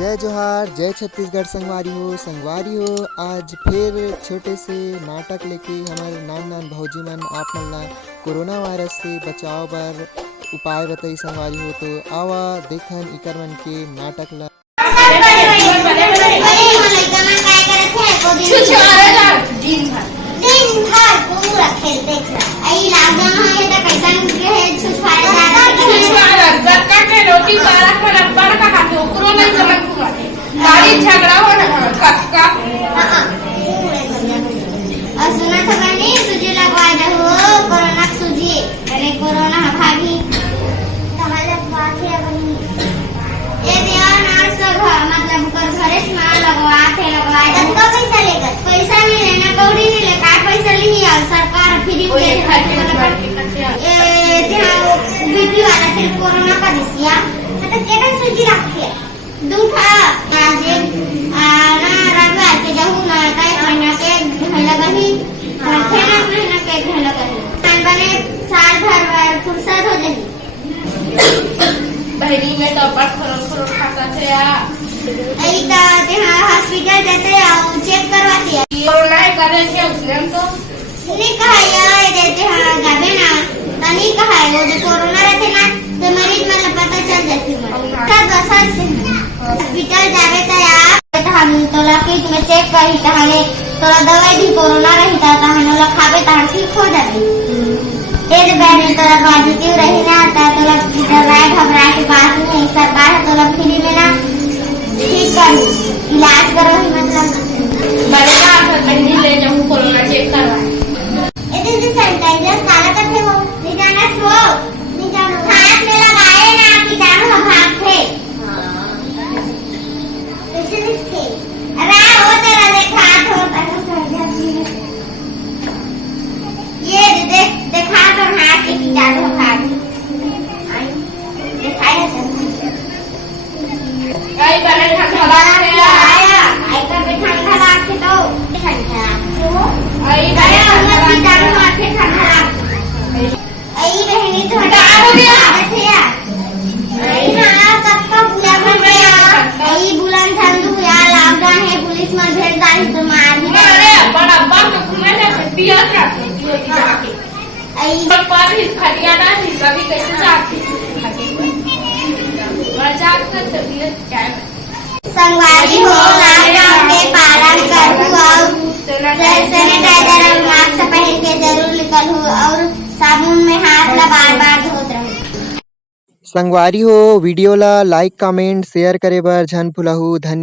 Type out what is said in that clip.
जय जोहार, जय छत्तीसगढ़ संगवारी हो। आज फिर छोटे से नाटक लेके हमारे नान भौजी मन आप मन ला कोरोना वायरस से बचाव बर उपाय बताई संगवारी हो। तो आवा देखन इकर मन के नाटक ला। झगड़ा हो ना कक्का और सुना था मैंने सूजी लगवा दो कोरोना सूजी। अरे कोरोना भाभी तहल लगवा थे बनी ये दिया ना सब मतलब कर घरे से मां लगवा तब का पैसा लेगा पैसा मिले ना कौड़ी मिले का पैसा ली और सरकार फ्री में ये बीपी वाला फिर कोरोना का दिसिया मतलब केना सूजी रखे दूठा आजे ना रंगा के जाहू ना काय महीना के घला गही रखे ना महीना के घला गही बने साल भर फुर्सत हो जाही बहरी में तो पर खरो खाता थे आई ता देहा हॉस्पिटल जाते आओ चेक करवाती है कोरोना करे थे उसने तो नहीं कहा यार देते हां गाबे ना तनी कहा है वो जो कोरोना रहते ना तो मरीज मतलब पता चल जाती है सब असर हॉस्पिटल जावे त यार हम तोला किट में चेक करी त हने तोला दवाई दी कोरोना रही त हने ला खाबे त ठीक हो जाबे एक बार तोला पॉजिटिव रही ना त तोला दवाई घबरा के पास में सरकार तोला फ्री में ना ठीक कर इलाज करो मतलब बड़का बंदी ले जाऊं कोरोना चेक करवा इधर से सैनिटाइजर काला करते हो निजाना छो निजानो हाथ में लगाए ना कीटाणु भागते अरे वो तेरा देखा तो ये देखा तो हाथ के कीटाणु भाग दिखाया कई बार ठंडा आया आई का ठंडा लागे तो ठंडा आई अरे हमने कीटाणु माथे ठंडा आई रहनी तो हटा हो गया आई ना कब बुला गया आई बुलान ठंडू यार लॉकडाउन है पुलिस में भेज डाली तो मार अरे बड़ा बाप घूमे ना पिया रखे जाके आई पर ही खटिया ना ही कभी कैसे जाती मजाक कर तबीयत क्या संगवारी हो लॉकडाउन के पालन करूँ और सैनिटाइजर और मास्क पहन के जरूर निकलूँ और साबुन में हाथ ला बार धोत रहूँ। संगवारी हो वीडियो ला लाइक कमेंट शेयर करे बर झन भुलहु। धन्यवाद।